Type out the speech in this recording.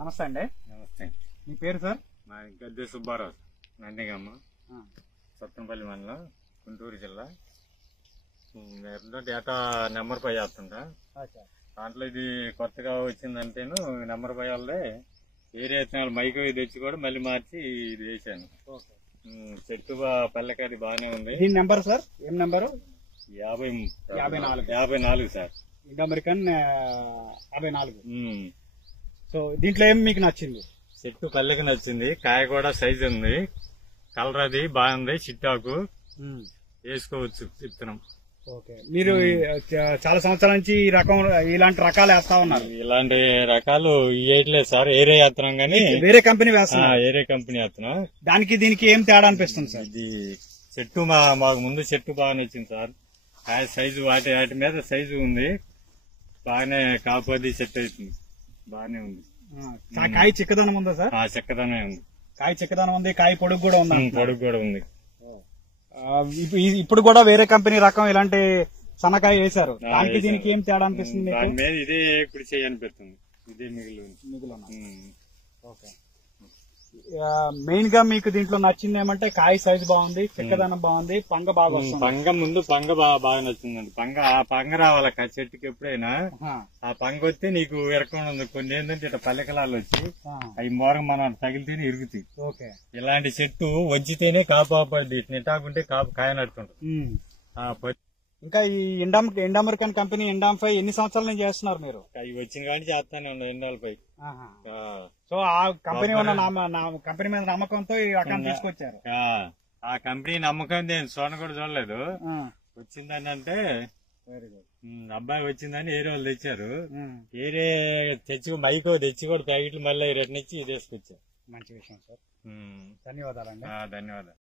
నమస్తే అండి. నమస్తే. మీ పేరు సార్? మా గద్దె సుబ్బారావు, నందిగమ్మ, సత్తెనపల్లి మండలం, గుంటూరు జిల్లా. డేటా నెంబర్ పై చేస్తుంటా. దాంట్లో ఇది కొత్తగా వచ్చిందంటేను నెంబర్ పై వాళ్ళే వేరే విత్తనాలు మైకో తెచ్చి కూడా మళ్ళీ మార్చి ఇది వేసాను. చెట్టు పల్లెకది బాగానే ఉంది. దీని నెంబర్ సార్ ఏం number? 54 sir. Indo American 54. So దీంట్లో ఏం మీకు నచ్చింది? చెట్టు పల్లెకి నచ్చింది, కాయ కూడా సైజు ఉంది, కలర్ అది బాగుంది, చిట్టాకు వేసుకోవచ్చు విత్తనం. ఓకే, మీరు చాలా సంవత్సరాల నుంచి ఈ రకం ఇలాంటి రకాలు వేస్తా ఉన్నారు? ఇలాంటి రకాలు వేయట్లేదు సార్, ఏరే వేస్తున్నాం గానీ. వేరే కంపెనీ వేస్తున్నా? ఏరే కంపెనీ వేస్తున్నాం. దానికి దీనికి ఏం తేడా అనిపిస్తుంది సార్? ఇది చెట్టు మాకు ముందు చెట్టు బాగా నచ్చింది సార్. కాయ సైజు వాటి మీద సైజు ఉంది, బాగానే కాపది చెట్టు అవుతుంది, బాగానే ఉంది. కాయ చిక్కదనం ఉందా సార్? చెక్కదనే ఉంది, కాయ చిక్కదనం ఉంది, కాయ పొడుగు కూడా ఉంది. పొడుగు కూడా ఉంది. ఇప్పుడు కూడా వేరే కంపెనీ రకం ఇలాంటి సన్నకాయ వేశారు, దానికి దీనికి ఏం తేడా అనిపిస్తుంది? దాని మీద ఇదే ఇప్పుడు చేయనిపిస్తుంది, ఇదే మిగిలి. ఓకే, మెయిన్ గా మీకు దీంట్లో నచ్చింది ఏమంటే కాయ సైజు బాగుంది, చిక్కదనం బాగుంది, పంగ బాగా వస్తుంది. పంగ బాగా నచ్చిందండి. పంగ రావాలి చెట్టుకి ఎప్పుడైనా. ఆ పంగ వస్తే నీకు ఎరకుండా ఉంది. కొన్ని ఏంటంటే ఇట్లా పల్లెకలాలు వచ్చి అవి మోరం మనం తగిలితేనే ఇరుగుతాయి. ఓకే, ఇలాంటి చెట్టు వంచితేనే కాపాపడి నిటాకుంటే కాపు కాయ నడుతుంటది. ఇంకా ఈ ఇండో అమెరికన్ కంపెనీ ఇండామ్ 5 ఎన్ని సంవత్సరాల నుంచి చేస్తున్నారు మీరు? అవి వచ్చిన కానీ చేస్తానే ఉన్నాయి ఇండాలపై. సో ఆ కంపెనీ కంపెనీ మీద నమ్మకంతో ఈ రకాన్ని తీసుకొచ్చారు. ఆ కంపెనీ నమ్మకం నేను కూడా చూడలేదు. వచ్చిందని అంటే అబ్బాయి వచ్చిందని ఏరే వాళ్ళు తెచ్చారు. ఏరే తెచ్చి మైకో తెచ్చి కూడా ప్యాకెట్లు మళ్ళీ రిటర్న్ ఇచ్చి తీసుకొచ్చారు. మంచి విషయం సార్. ధన్యవాదాలండి. ధన్యవాదాలు.